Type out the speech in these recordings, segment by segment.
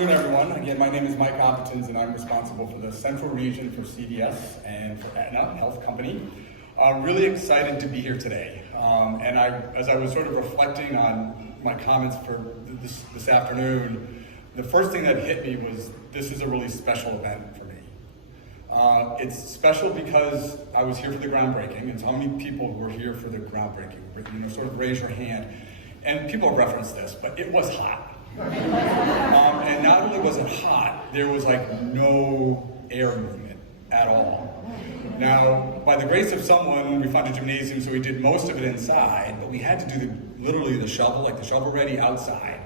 afternoon, everyone. Again, my name is Mike Avotins, and I'm responsible for the central region for CDS and for Aetna Health Company. I'm really excited to be here today. As I was sort of reflecting on my comments for this afternoon, the first thing that hit me was this is a really special event for me. It's special because I was here for the groundbreaking, and so how many people were here for the groundbreaking? Sort of raise your hand. And people have referenced this, but it was hot. And not only was it hot, there was like no air movement at all. Now, by the grace of someone, we found a gymnasium, so we did most of it inside, but we had to do literally the shovel ready outside.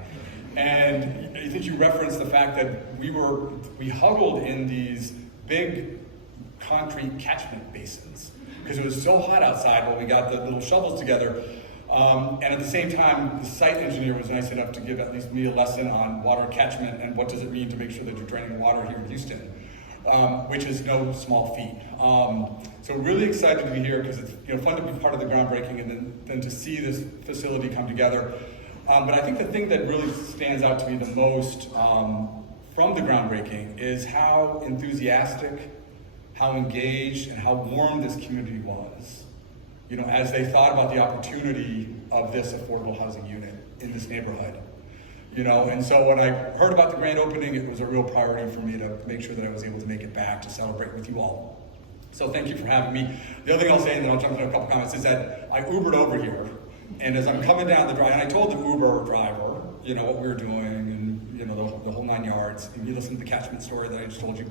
And I think you referenced the fact that we huddled in these big concrete catchment basins because it was so hot outside when we got the little shovels together. And at the same time, the site engineer was nice enough to give at least me a lesson on water catchment and what does it mean to make sure that you're draining water here in Houston, which is no small feat. So really excited to be here because it's fun to be part of the groundbreaking and then to see this facility come together. But I think the thing that really stands out to me the most from the groundbreaking is how enthusiastic, how engaged, and how warm this community was. As they thought about the opportunity of this affordable housing unit in this neighborhood. And so when I heard about the grand opening, it was a real priority for me to make sure that I was able to make it back to celebrate with you all. So thank you for having me. The other thing I'll say, and then I'll jump into a couple comments, is that I Ubered over here, and as I'm coming down the drive, and I told the Uber driver, what we were doing, and the whole 9 yards, and you listen to the catchment story that I just told you.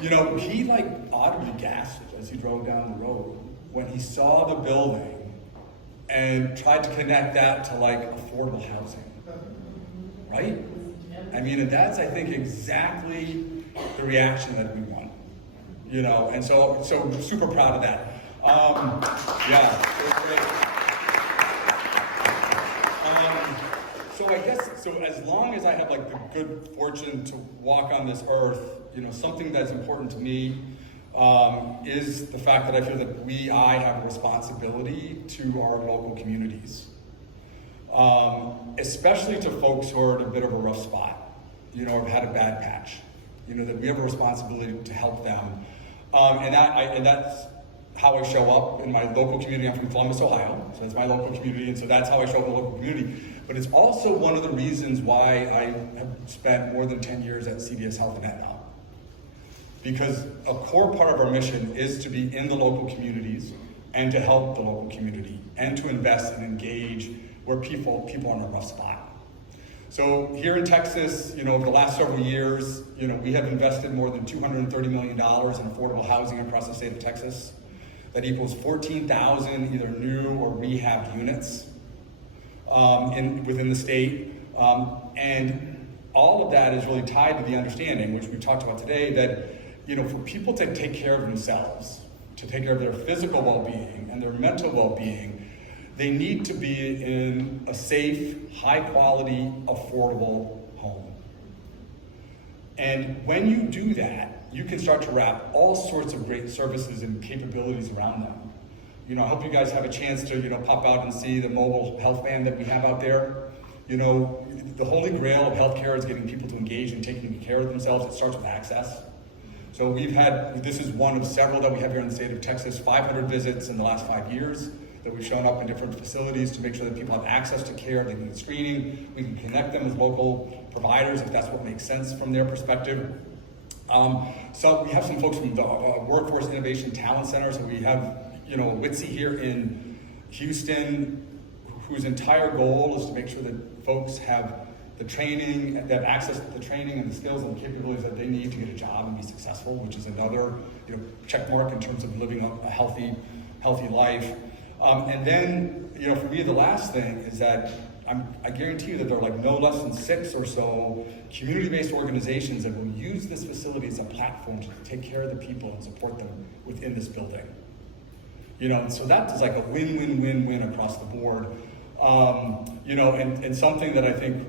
He audibly gasped as he drove down the road when he saw the building and tried to connect that to affordable housing, right? And that's, I think, exactly the reaction that we want, and so super proud of that. It was great. So as long as I have the good fortune to walk on this earth, something that's important to me is the fact that I feel that I have a responsibility to our local communities, especially to folks who are in a bit of a rough spot, or have had a bad patch, that we have a responsibility to help them. And that's how I show up in my local community. I'm from Columbus, Ohio, so that's my local community, and so that's how I show up in the local community. But it's also one of the reasons why I have spent more than 10 years at CDS Health and Aetna. Because a core part of our mission is to be in the local communities and to help the local community and to invest and engage where people are in a rough spot. So here in Texas, over the last several years, we have invested more than $230 million in affordable housing across the state of Texas. That equals 14,000 either new or rehab units within the state. And all of that is really tied to the understanding, which we've talked about today, that for people to take care of themselves, to take care of their physical well-being and their mental well-being, they need to be in a safe, high-quality, affordable home. And when you do that, you can start to wrap all sorts of great services and capabilities around them. I hope you guys have a chance to, pop out and see the mobile health van that we have out there. The holy grail of healthcare is getting people to engage in taking care of themselves. It starts with access. So this is one of several that we have here in the state of Texas, 500 visits in the last 5 years that we've shown up in different facilities to make sure that people have access to care, they can get screening, we can connect them with local providers if that's what makes sense from their perspective. So we have some folks from the Workforce Innovation Talent Center. So we have, WITSE here in Houston, whose entire goal is to make sure that folks have the training, they have access to the training and the skills and the capabilities that they need to get a job and be successful, which is another check mark in terms of living a healthy life. And then, for me, the last thing is that I guarantee you that there are no less than 6 or so community-based organizations that will use this facility as a platform to take care of the people and support them within this building. And so that is a win-win-win-win across the board. And something that I think,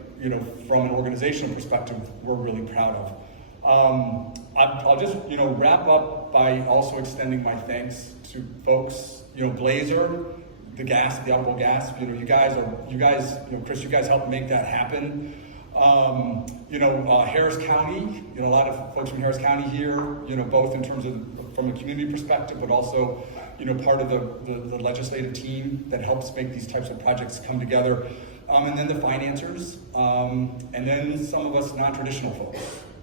from an organizational perspective, we're really proud of. I'll just, wrap up by also extending my thanks to folks, Blazer, the audible gas, Chris, you guys helped make that happen. Harris County, a lot of folks from Harris County here, both in terms of from a community perspective, but also, part of the legislative team that helps make these types of projects come together. And then the financiers, and then some of us non-traditional folks,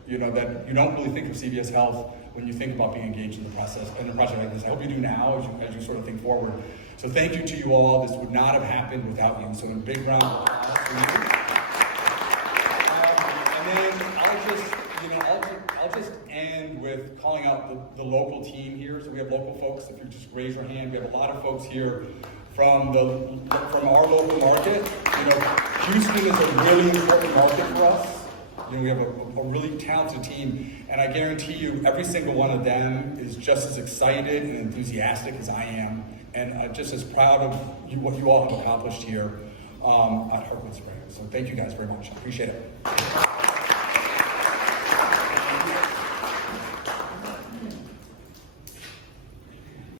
that you don't really think of CVS Health when you think about being engaged in the process, in a project like this. I hope you do now as you sort of think forward. So thank you to you all. This would not have happened without you. So a big round of applause for you. And then I'll just end with calling out the local team here. So we have local folks. If you just raise your hand, we have a lot of folks here from our local market. Houston is a really important market for us. We have a really talented team, and I guarantee you every single one of them is just as excited and enthusiastic as I am, and just as proud of what you all have accomplished here at Hartwood Springs. So thank you guys very much. I appreciate it.